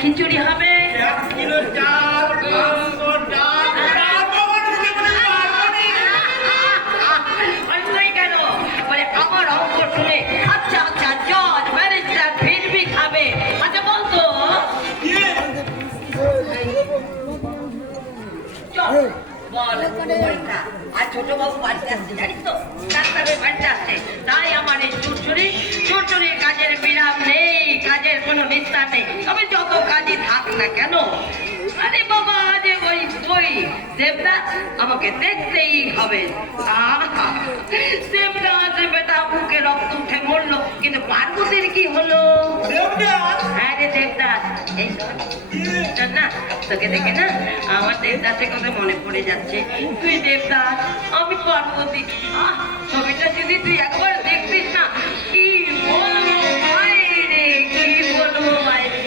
খিচুড়ি হবে। কেন বলে আমার অঙ্ক শুনে আচ্ছা আচ্ছা জজ ম্যাজিস্ট্রেট ফিরবি খাবে। আচ্ছা বলতো আর ছোট বাবু বাড়িতে আসছে জানিস তো, ডাক্তারের বাড়িতে আসছে, তাই আমার এই চুরচুরির কাজের বিরাম নেই, কাজের কোনো নিস্তার নেই, তবে যত কাজই থাক না কেন। আরে বাবা আজ ওই দেবদাস আমাকে দেখতেই হবে। দেবদাস বেটা বুকে রক্ত উঠে মরলো, কিন্তু পার্বতীর কি হলো? হ্যাঁ রে দেবদাস, এই না তোকে দেখে না আমার দেবদাসের কথা মনে পড়ে যাচ্ছে। তুই দেবদাস, আমি পার্বতী। ছবিটা যদি তুই একবার দেখতিস না, কি বলবো মাইরে, কি বলবো মাইরে।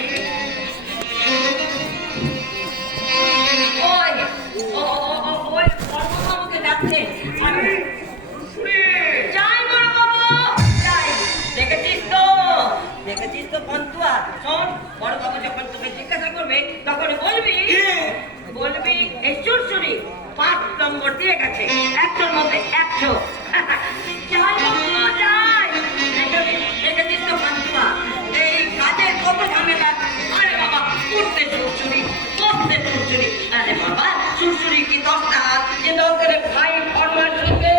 ওই পর্বতবাবুকে ডাকছে। যাই বড় বাবু যাই। দেখেছিস তো বন্ধুয়া, শোন বড় বাবু যখন তোকে জিজ্ঞাসা করবে তখন বলবি এই চুরচুরি 5 নম্বর দিয়ে গেছে, 100-র মধ্যে 100। দেখেছিস তো বন্ধুয়া, এই কাজের কত ঝামেলা। আরে বাবা করতে চুরচুরি। আরে বাবা চুরচুরি কি 10টা হাত, যে 10 করে ভাই ফরমাস করবে।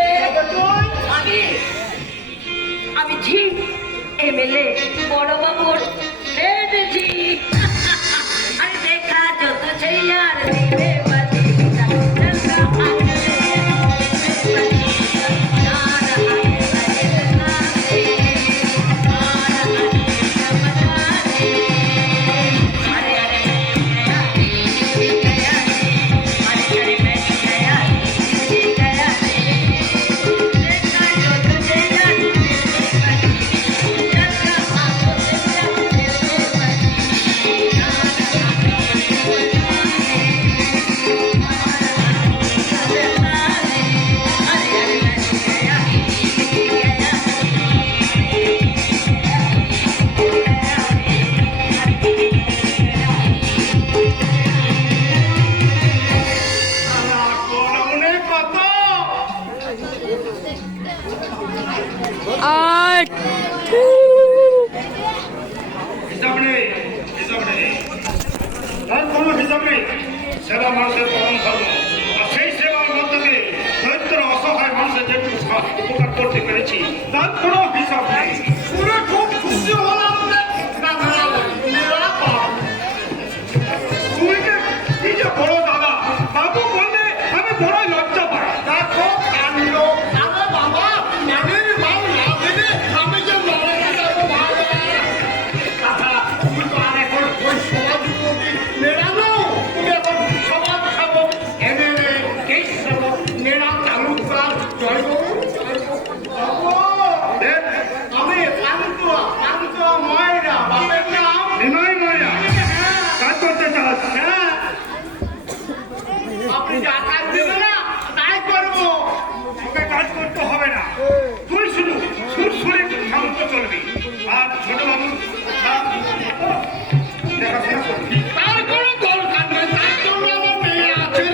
আমি ঝি এমএলএ বড় বাবুর জি। আরে দেখা যত ছেয়ার দিবে বাজি সেবা মানুষের পরম ধর্ম, আর সেই সেবার মধ্যে দিয়ে দরিদ্র অসহায় মানুষের যেটুকু উপকার করতে পেরেছি তার কোনো হিসাব নেই। খুব খুশি হলাম। তুমি কি যে বড় দাদা বাবু বললে আমি বড় লজ্জা পাই। দেখো কাণ্ড, আরে বাবা ম্যানের মাল না দিলে আমি যে লড়ে যাবো ভালো। তুমি তো আর এখন ওই সমাজপতি মেয়েরা নও, তুমি এখন সমাজ সেবক এমএলএ কেস সেবক মেয়েরা তালুকদার জয় আমি পান্তুয়া ময়রা, বাপের নাম বিনয় ময়রা। কাজ করতে চাস? হ্যাঁ, আপনি যা কাজ দেবে না তাই করবো। তোকে কাজ করতে হবে না, তুই শুধু সুরসুরে শান্ত চলবি। আর ছোট বাবু দেখাশোনা করবি। তার কোনো দরকার নেই, তার জন্য আমার মেয়ে আছে।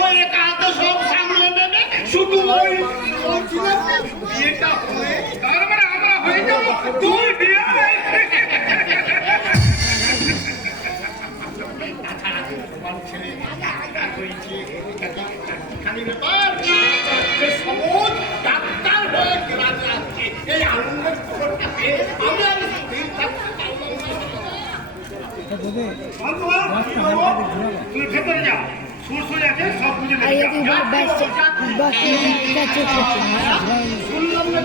বলে কাজ তো সব সামলে দেবে, শুধু ওই বিয়েটা হলে তার মানে আমরা হয়ে যাবো। তুই বিয়ে হয়েছে খালি ব্যাপার সে সবুজ ডাক্তার হয়ে গ্রামে আসছে এই আনন্দের খবরটা পেয়ে আমি আর স্থির থাকতে পারলাম না। তুমি ভেতরে যাও সুর আছে সব বুঝে Aí eu tenho que baixar, baixar, শুনলাম না